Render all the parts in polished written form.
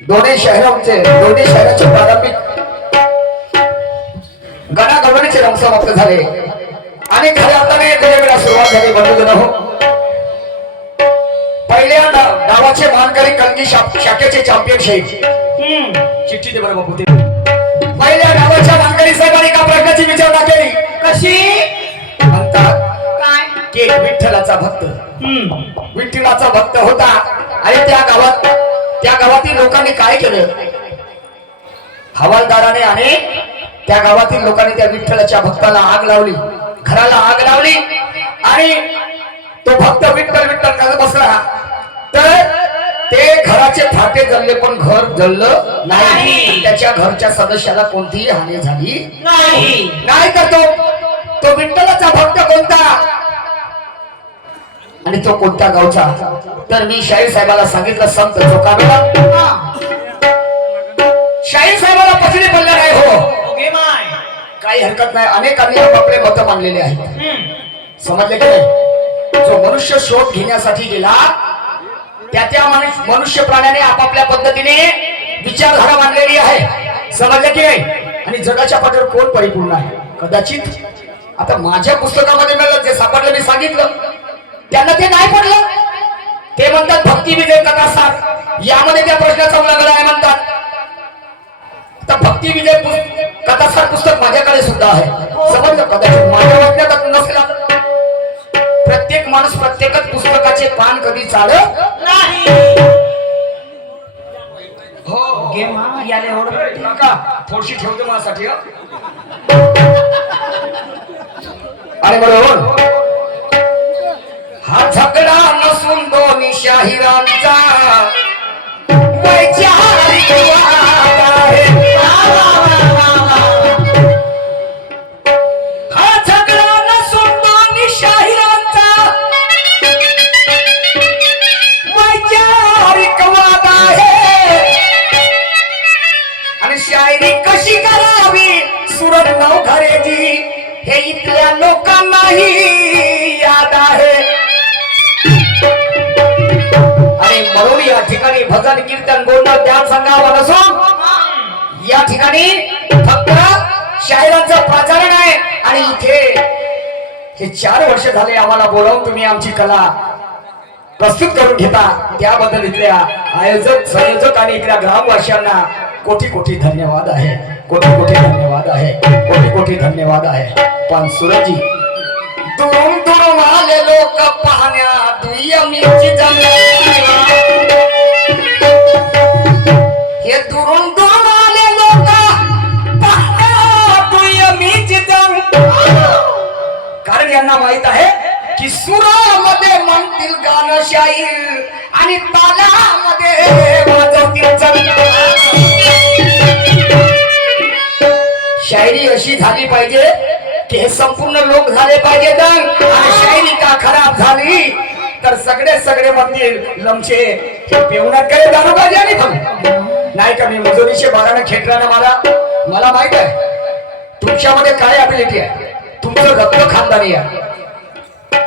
दोन्ही शहराचे प्रारंभिक गणागवळणीचे रंग समाप्त झाले आणि खऱ्या अर्थाने वेगवेगळ्या सुरुवात झाली. बंधुजन हो, पहिल्या डावाचे मानकरी कलगी शाखेचे चॅम्पियन शेख चिठ्ठी दे बरं बाबू ते. पहिल्या डावाच्या मानकरी साहेबांनी एका प्रश्नाची विचारणा केली. कशी म्हणतात काय की विठ्ठलाचा भक्त विठ्ठलाचा भक्त होता आणि त्या गावातील लोकांनी काय केलं? हवालदाराने आणि त्या गावातील लोकांनी त्या विठ्ठलाच्या भक्ताला आग लावली, घराला आग लावली आणि तो भक्त विठ्ठल विठ्ठल करत बसला. तर ते घराचे फाटे जळले पण घर जळलं नाही. त्याच्या घरच्या सदस्याला कोणतीही हानी झाली नाही. तर तो विठ्ठलाचा भक्त कोणता आणि तो कोणत्या गावचा? तर मी शाहीर साहेबाला सांगितलं संत चोकामेला. शाहीर साहेबाला पचडी पडलं नाही. हो काही हरकत नाही. अनेकांनी आपले मत मांडलेले आहेत. समजले की नाही? जो मनुष्य शोध घेण्यासाठी गेला त्या मनुष्य प्राण्याने आपापल्या पद्धतीने विचारधारा मांडलेली आहे. समजले की नाही? आणि जगाच्या पाठीवर कोण परिपूर्ण आहे? कदाचित आता माझ्या पुस्तकामध्ये मला जे सापडलं मी सांगितलं, त्यांना ते नाही पडलं. ते म्हणतात भक्ती विजय कथा सार, यामध्ये त्या प्रश्नाचा उल्लेख आहे म्हणतात. तर भक्ती विजय कथा सार पुस्तक माझ्याकडे सुद्धा आहे. समजलं? कदाचित माझ्या वाचण्यात नसेल. प्रत्येक माणूस प्रत्येकच पुस्तकाचे पान कधी चालत नाही. हो घे मा याले एवढं का थोडीशी ठेवतो माझ्यासाठी. आणि बरोबर हा झगडा नसून दोन्ही शाहिरांचा हा झगडा नसून दोन्ही शाहिरांचा वैचारिक वाद आहे. आणि शायरी कशी करावी सुरत नवघरेजी हे इथल्या लोकांनाही याद आहे. आणि म्हणून या ठिकाणी भजन कीर्तन बोलणं ध्यान सांगावं नसून या ठिकाणी फक्त शायरांचं प्रचारण आहे. आणि इथे हे 4 वर्ष झाले आम्हाला बोलावून तुम्ही आमची कला प्रस्तुत करून घेता, त्याबद्दल इथल्या आयोजक संयोजक आणि इथल्या ग्रामवासियांना कोटी कोटी धन्यवाद आहे. कोटी कोटी धन्यवाद आहे. कोटी कोटी धन्यवाद आहे. पण सुरजी दुरून दुरून आले लोक पाहण्या दुय्यमीची हे दुरून दुरून आले लोक पाहण्या दुय्यमीची जण. कारण यांना माहित आहे की सुरामध्ये म्हणतील गाणं शाहीर आणि तालामध्ये वाजवतील चंद्र. शायरी अशी झाली पाहिजे की हे संपूर्ण लोक झाले पाहिजे. आणि शायरी का खराब झाली तर सगळे म्हणतील लमचे हे पेवण्यात करे दारू पाहिजे. आणि नाही का मी मजुरीचे बारानं खेटरानं मला माहित आहे तुमच्यामध्ये काय ॲबिलिटी आहे. तुमचं रक्त खानदानी आहे.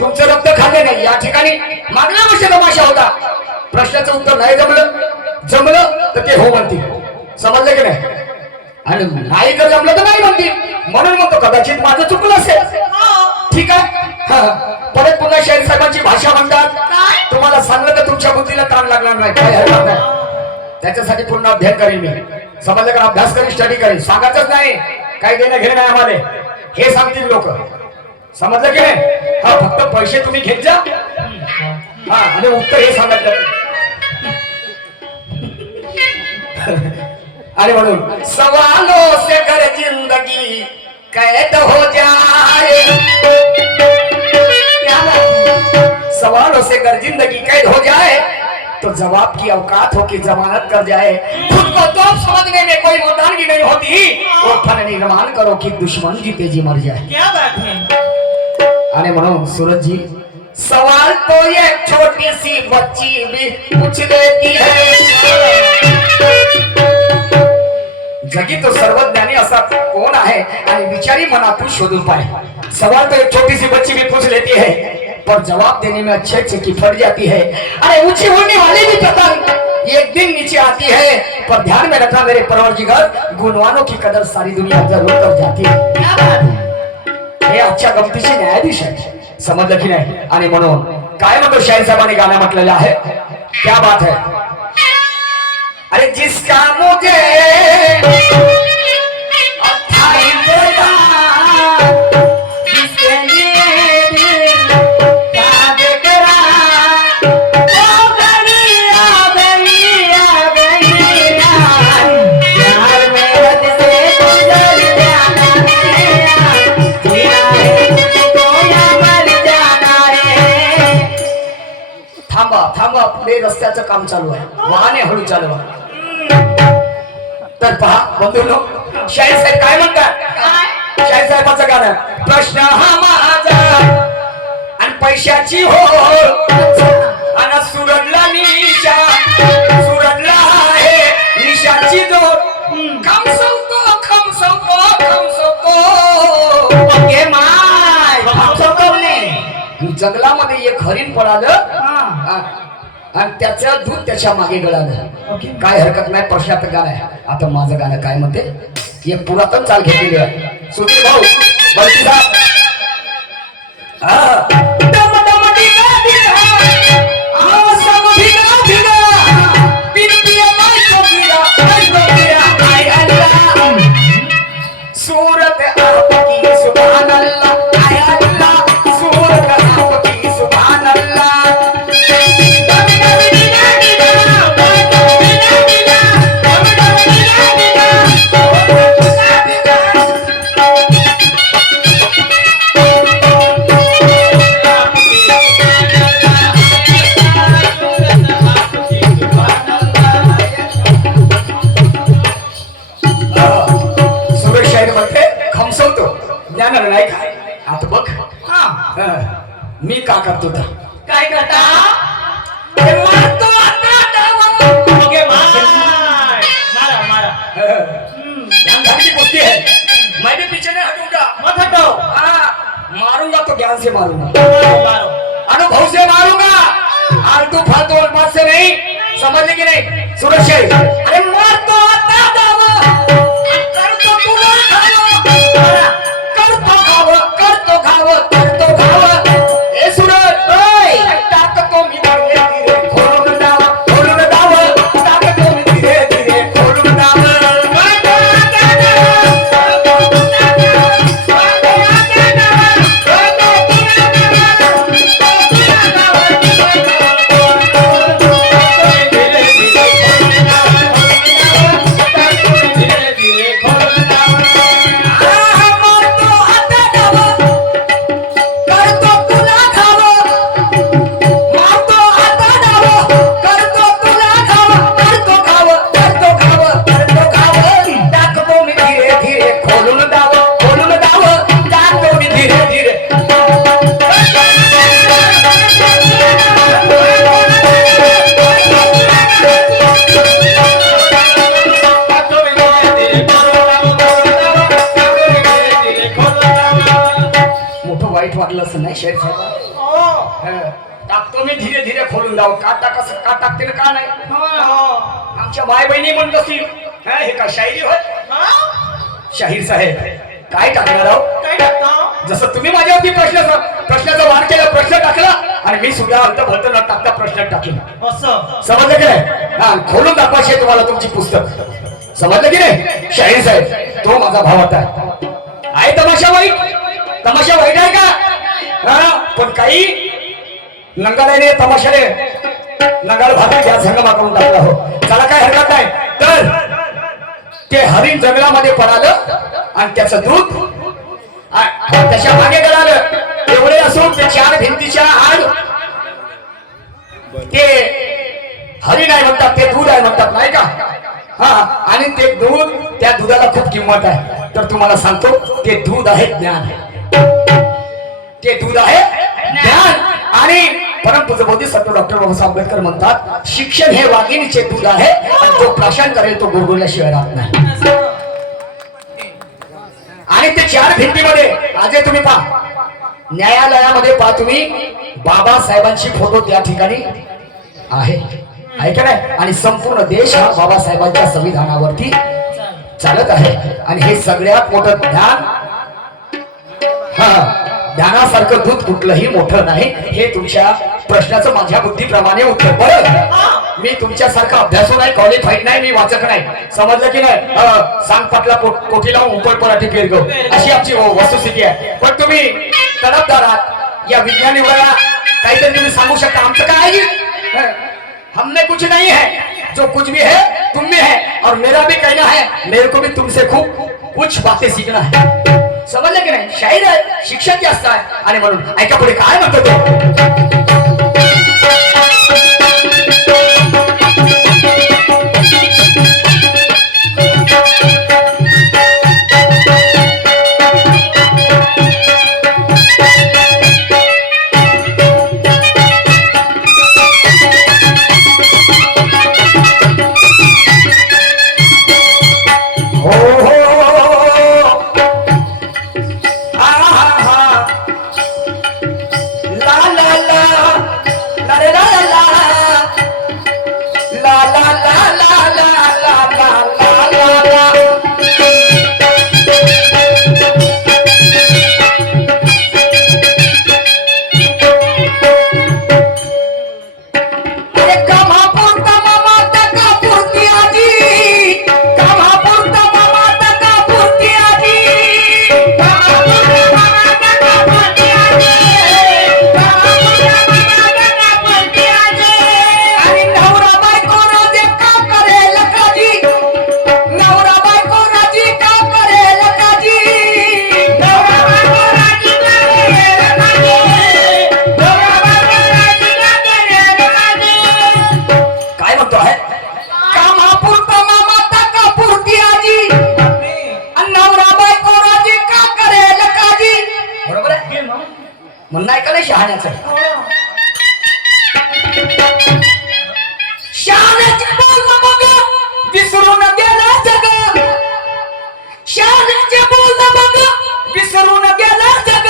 तुमचं रक्त खाते नाही. या ठिकाणी मागल्या वर्षी तमाशा होता. प्रश्नाचं उत्तर नाही जमलं तर ते हो म्हणतील. समजलं की नाही? आणि नाही जर जमलं तर नाही म्हणतील. म्हणून म्हणतो कदाचित माझं चुकलं असेल. ठीक आहे. परत पुन्हा शाहीर साहेबांची भाषा म्हणतात. तुम्हाला सांगलं तर तुमच्या बुद्धीला ताण लागणार नाही. काय हरकत नाही. त्याच्यासाठी पूर्ण अध्ययन करेन मी. समजलं का? अभ्यास करेन, स्टडी करेन. सांगायचंच नाही काही देणं घेणं नाही आम्हाला. हे सांगतील लोक. समजलं की नाही? हा फक्त पैसे तुम्ही घेत जा. हा आणि उत्तर हे सांगत. अरे म्हणून सवालों से कर जिंदगी कैद हो जाए. क्या बात? सवालों से कर जिंदगी कैद हो जाए तो जवाब की औकात हो कि जमानत कर जाए. खुद को तो समझने में कोई मर्दानगी नहीं होती और फन निर्माण करो कि दुश्मन जीते जी मर जाए. क्या बात है? आणि म्हणून सूरज जी सवाल तो एक छोटी सी बच्ची भी पूछ देती है. जगी तो सर्वज्ञानी असा कोण आहे आणि विचारी मना तू शोधून पाए. सवाल तो एक छोटी सी बच्ची भी पूछ लेती है पर जवाब देने में अच्छे अच्छे की फट जाती है. अरे ऊंची उड़ने वाली भी पतंग एक दिन नीचे आती है, पर ध्यान में रखना मेरे परवरदिगार, गुणवानों की कदर सारी दुनिया जरूर कर जाती है. क्या बात है? हे आजच्या गमतीचे न्यायाधीश आहे, समजलं की नाही? आणि म्हणून काय म्हणतो शाहीर साहेबांनी गाणं म्हटलेलं आहे, क्या बात है. अरे जिसका मुझे अथाई बोला, जिसके लिए दिल काब करा, वो घड़ी आ गई यार मेरा से गुजर जाना है, जीना है तो या मर जाना है. थांबा थांबा, पुढे रस्त्याचं काम चालू आहे, वाहने हळू चालवा. तर पहा बंधूंनो, शाहीर साहेब काय म्हणतात? शाहीर साहेबाचं गाणं, प्रश्न हा माझा आणि पैशाची हो, आणि सुरडला निशा, सुरडला आहे निशाची जोड, खमसवतो खमसवतो खमसवतो हे माय खमसवतो ने. जंगलामध्ये एक हरिण पळालं आणि त्याचं दूध त्याच्या मागे गळालं. काय हरकत नाही, प्रश्नाचं गाणं आहे. आता माझं गाणं काय म्हणते, एक पुरातन चाल घेतलेली आहे. सुधीर भाऊ बलती साहेब, दम दम दिगा दिगा, सब भिगा भिगा, पिंपिया मायको गिरा, आय अल्लाह, सूरत आपकी सुभान अल्लाह, आय अल्लाह, सूरत आपकी सुभान अल्लाह. नाही काय आता बघ, मी का करतो तर काय करता, मारतो मारा मारा. ध्यान की गोष्टी है, मैं भी पीछे नहीं हटूंगा. मत हटो. मारूंगा तो ज्ञान से मारूंगा, अनुभव से मारूंगा, आलतू फालतू बात से नहीं. समझले की नहीं? सुरक्षा. अरे मारतो आता करतो तुला करतो घाव ए सुरत, टाकतो मी धीरे धीरे खोलून डाव, खोलून डाव, टाकतो मी धीरे धीरे खोलून डाव. टाकतो मी धीरे धीरे खोलून जाऊ. का टाकते ना का नाही? आमच्या माय बहिणी म्हणत असतील हे का शाहिरी होय? शाहीर साहेब काय टाकणार आहो? काय टाकता? जसं तुम्ही माझ्यावरती प्रश्नाचा वार केला, प्रश्न टाकला आणि मी सुद्धा अर्थ भरत न टाकता प्रश्न टाकला. असं समजलं की नाही? खोलून दाखवायचे तुम्हाला तुमची पुस्तक. समजलं की नाही? शाहीर साहेब तो माझा भाव आता आहे. तमाशा वाईट आहे का? पण काही नंगाड्याने तमाशाने नंगाड भाता घ्या संगमा करून टाकला हो. त्याला काय हरकत नाही. तर ते हरिण जंगलामध्ये पडालं आणि त्याचं दूध त्याच्या मागे गळालं. एवढे असून ते चार भिंतीच्या आड ते हरिण आहे म्हणतात, ते दूध आहे म्हणतात नाही का? आणि ते दूध, त्या दुधाला खूप किंमत आहे. तर तुम्हाला सांगतो ते दूध आहे ज्ञान, ते दूध आहे ज्ञान. आणि परमपूज्य बोधिसत्व डॉक्टर बाबासाहेब आंबेडकर म्हणतात शिक्षण हे वाघिणीचे दूध आहे, जो प्राशन करेल तो गुरगुरल्याशिवाय राहत नाही. आणि ते चार भिंतीमध्ये आज तुम्ही पहा, न्यायालयामध्ये पहा तुम्ही बाबासाहेबांची फोटो त्या ठिकाणी आहे. ऐका नाही. आणि संपूर्ण देश हा बाबासाहेबांच्या संविधानावरती चालत आहे. आणि हे सगळ्यात मोठं ध्यान, हा ध्यानासारखं दूध कुठलंही मोठं नाही. हे तुमच्या प्रश्नाचं माझ्या बुद्धीप्रमाणे उत्तर. बरं, मी तुमच्यासारखा अभ्यासू नाही, क्वालिफाईड नाही, मी वाचक नाही. समजलं की नाही? सांग पाटला कोठी लावून उपळ पराठी पेर गो, अशी आमची वस्तुस्थिती आहे. पण तुम्ही तडफदार आहात या विज्ञान युगाला. काहीतरी तुम्ही सांगू शकता. आमचं काय आहे? हमने कुछ नहीं है, जो कुछ भी है तुम में है. और मेरा भी कहना है, मेरे को भी तुमसे खूप कुछ बातें सीखना है. समजलं की नाही? शाहीर आहे, शिक्षण जास्त आहे. आणि म्हणून ऐका पुढे काय म्हणतो तो. म्हणणं ऐका नाही शहाण्याचं. शहाण्याचे बोलणं बघ विसरून गेलं जग. शहाण्याचे बोलणं बघ विसरून गेलं जग.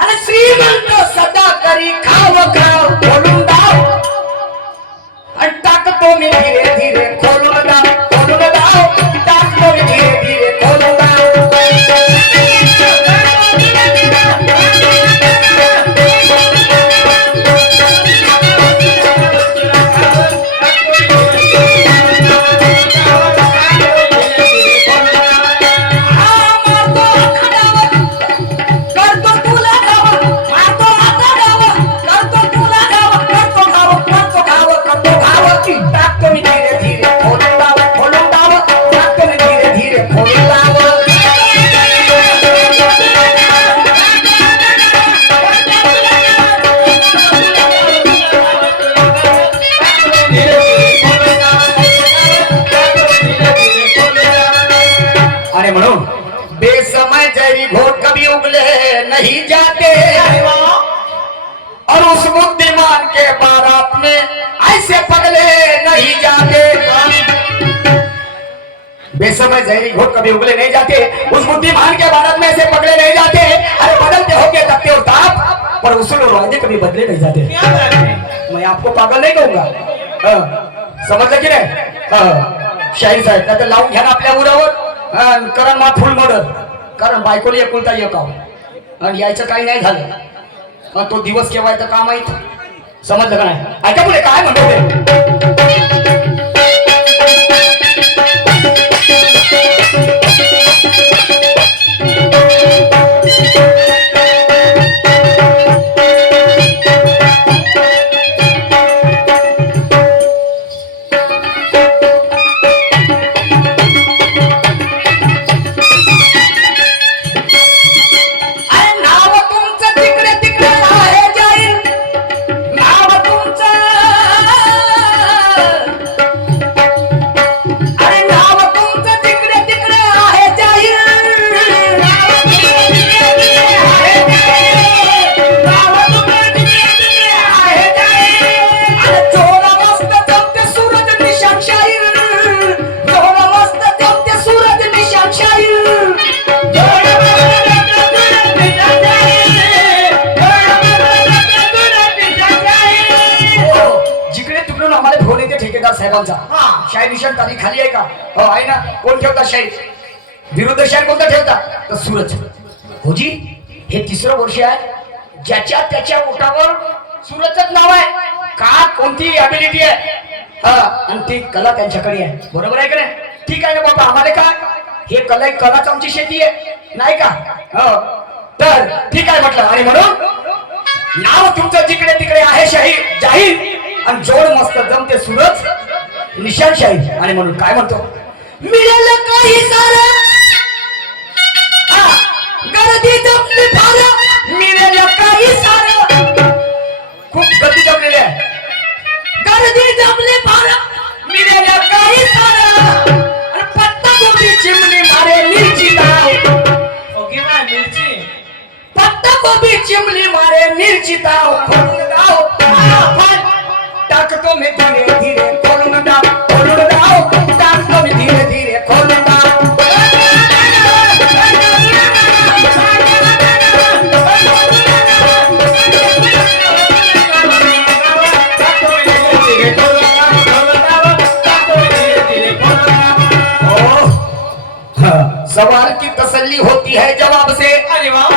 आणि श्रीमंत सदा करी खाव खाव बोलून दाव. आणि टाकतो मी धीरे धीरे खोलून दाव, खोलून दाव. टाकतो मी धीरे धीरे खोलून दाव. बेसमय जरी घोट कभी उगले नहीं जाते. और उस बुद्धिमान के बारात में ऐसे पगले नहीं जाते. बेसमय जहरी घोट कभी उगले नहीं जाते, उस बुद्धिमान के बारात में ऐसे पगले नहीं जाते. अरे बदलते होंगे तख्ते और ताप, पर उसूल और वादे कभी बदले नहीं जाते. मैं आपको पागल नहीं कहूंगा. समजलं की नाही? शाहीर साहेब नाही तर लावून घ्या ना आपल्या उरावर. कारण मा फुल मदत, कारण बायकोली एकुलता एक आणि यायचं काही नाही झालं. मग तो दिवस केव्हा येतं का माहित. समजलं का नाही? ऐका पुढे काय म्हणतो ते. साहेबांचा शाही निशाणतानी खाली आहे का? हो आहे ना. कोण ठेवता शाही? विरुद्ध शाही कोणता ठेवता? तर सूरज. होजी हे तिसरं वर्ष आहे ज्याच्या त्याच्या ओठावर सूरजच नाव आहे. का कोणती ॲबिलिटी आहे आणि ती कला त्यांच्याकडे आहे. बरोबर आहे का नाही? ठीक आहे ना बाबा. आम्हाला काय हे कलाच आमची शेती आहे नाही का? तर ठीक आहे म्हटलं. आणि म्हणून नाव तुमचं जिकडे तिकडे आहे शाही जाहीर आणि जोड मस्त जमते सूरज निशाण शाही. आणि म्हणून काय म्हणतो? मिळेल काही सारं गर्दी जमली फार मिळेल काही सारं. खूप गर्दी जमलेली आहे. गर्दी जमली फार मिळेल काही सारं. पत्ता गोबी चिमणी मारे मिरची दाव. ओके माय मिरची. पत्ता गोबी चिमणी मारे मिरची दाव. खोलून दाव टाकतो मी धीरे धीरे खोलून दाव. खोलून दाव टाकतो मी धीरे धीरे खोलून दाव. सवाल की तसल्ली होती है जवाब से. अरे वाह.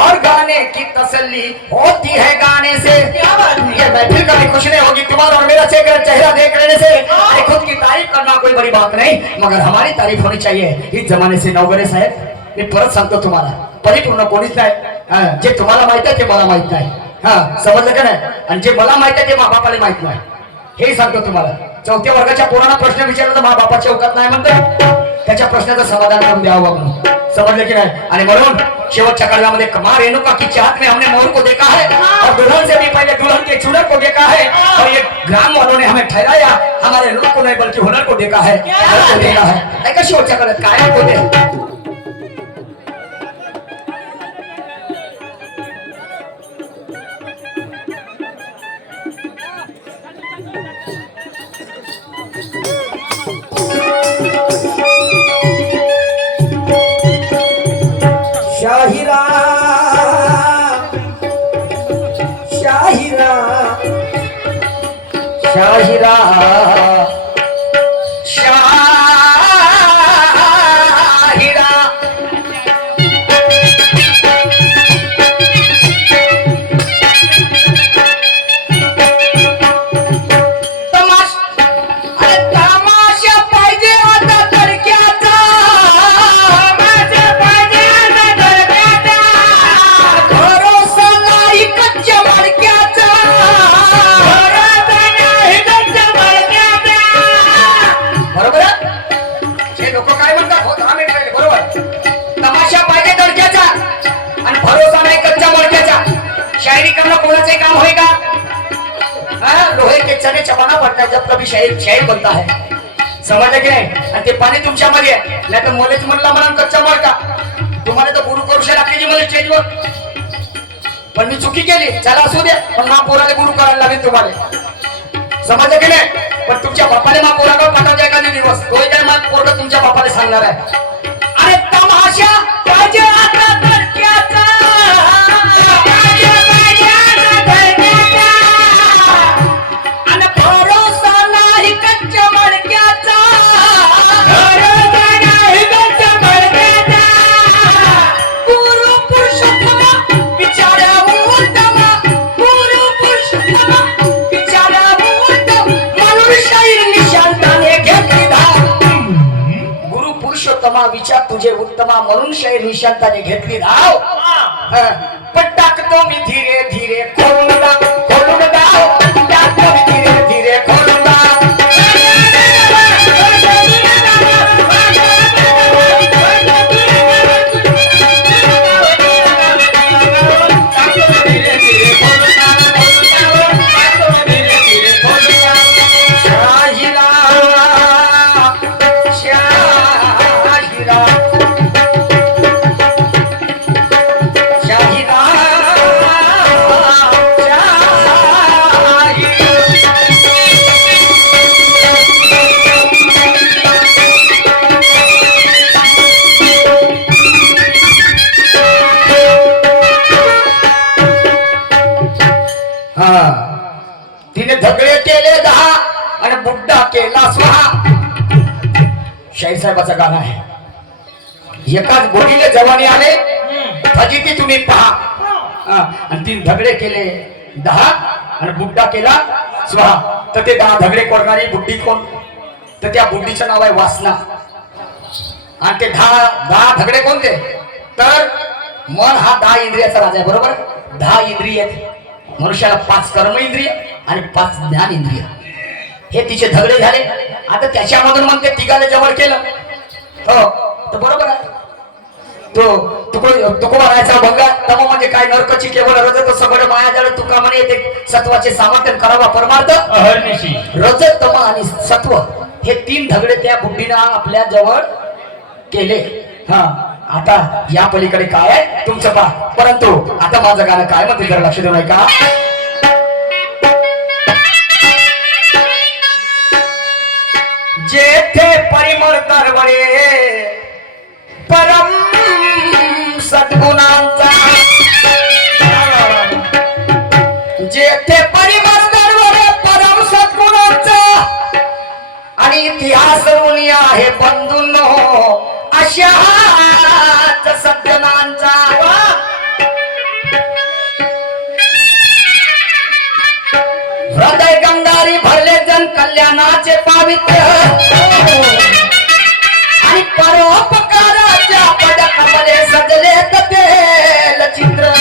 और गाने की तसल्ली होती है गाने से. क्या बात है. ये महफिल कभी खुश नहीं होगी तुम्हारा और मेरा चेहरा देख लेने से. खुद की तारीफ करना कोई बड़ी बात नहीं मगर हमारी तारीफ होनी चाहिए. इस जमाने से नवगरे साहेब मी परत सांगतो तुम्हाला परिपूर्ण कोणीच नाही. जे तुम्हाला माहित आहे ते मला माहित नाही. समजलं का नाही? आणि जे मला माहित आहे ते मा बापाला माहित नाही हे सांगतो तुम्हाला. चौथ्या वर्गाच्या पोरांना प्रश्न विचारला तर मा बापाच्या औकात नाही म्हणतात. त्याच्या प्रश्नाचं समाधान करून द्यावं म्हणून. समजलं की नाही? आणि म्हणून शेवटच्या काळामध्ये कमार रेणुका की चाहत में हमने मोर को देखा है और दुल्हन से भी पहले दुल्हन के चुनर को देखा है और ये ग्राम वालों ने हमें ठहराया हमारे रूप को नहीं बल्कि हुनर को देखा है. को देखा है ऐका शेवटच्या काळात काय होते. शाहिरा शाहिरा शाहिरा शाहिरा. तमाशा पाहिजे आता तडक्याचा. भरोसा नाही कच्च्या मडक्याचा. बरोबर हे लोक काय म्हणतात? हो 10 मिनिट राहिले. बरोबर. तमाशा पाहिजे तडक्याचा आणि भरोसा नाही कच्च्या मडक्याचा. शायरी करणं कोणाचे काम होय का? लोहे के चने चबाना पड़ता है जब कभी शायर बनता है. समजलं की नाही? आणि ते पाणी तुमच्यामध्ये आहे नाही तर मलेच म्हणला म्हणून कच्चा मडका. तुम्हाला तर गुरु करू लागली मला स्टेजवर पण मी चुकी केली. चला असू दे पण मा पोराला गुरु करायला लागेल तुम्हाला. समजलं की नाही? पण तुमच्या बापाने मा पोराकडे पाठवते एखादी दिवस तोही काय मा पोरग तुमच्या बापाला सांगणार आहे. अरे तमाशा पाहिजे आता तडक्याचा. आणि भरोसा नाही कच्च्या मडक्याचा. गुरु पुरुषोत्तम बिचारा उत्तम. गुरु पुरुषोत्तम बिचारा उत्तम म्हणून शाहीर निशांताने घेतली धाव. गुरु पुरुषोत्तमा विचार तुझे उत्तमा म्हणून शाहीर निशांताने घेतली धाव. पण टाकतो मी धीरे धीरे खोलून दाव. खोलून दाव टाकतो मी धीरे धीरे खोलून दाव. शाहिरा शाहिरा शाहिरा शाहीर साहेबाचं गाणं आहे. एकाच गोडीले जवानी आले फजिती तुम्ही पहा. आणि 3 धगडे केले 10 आणि बुड्डा केला 16. तर ते 10 धगडे करणारी बुड्डी कोण? तर त्या बुड्डीचं नाव आहे वासना. आणि ते 10 धगडे कोणते? तर मन हा 10 इंद्रियाचा राजा आहे. बरोबर 10 इंद्रिय आहेत मनुष्याला. 5 कर्म इंद्रिय आणि 5 ज्ञान इंद्रिय. हे तिचे धगडे झाले. आता त्याच्यामधून मग ते तिघाला जवळ केलं. हो तर बरोबर आहे. तो तुकोबा राहायचा भंगा तम म्हणजे काय नरकची केवळ रजत सगळं माया जळ तुका म्हणे ते सत्वाचे सामर्थ्य करावा परमार्थ अहर्निशी. रजत तम आणि सत्व हे 3 धगडे त्या बुद्धीनं आपल्या जवळ केले. हा आता या पलीकडे काय आहे तुमचं पहा. परंतु आता माझं गाणं काय म्हणते जरा लक्ष देऊ का. जेथे परिमळ दरवळे परम सद्गुणांचा. जेथे परिमळ दरवळे परम सद्गुणांचा आणि इतिहास ऋणी आहे बंधूंनो अशाच सज्जनांचा. हृदय गंगारी भरले जन कल्याणाचे पावित्र्य आणि परोपकाराच्या पदकमले सजले तेल चित्र.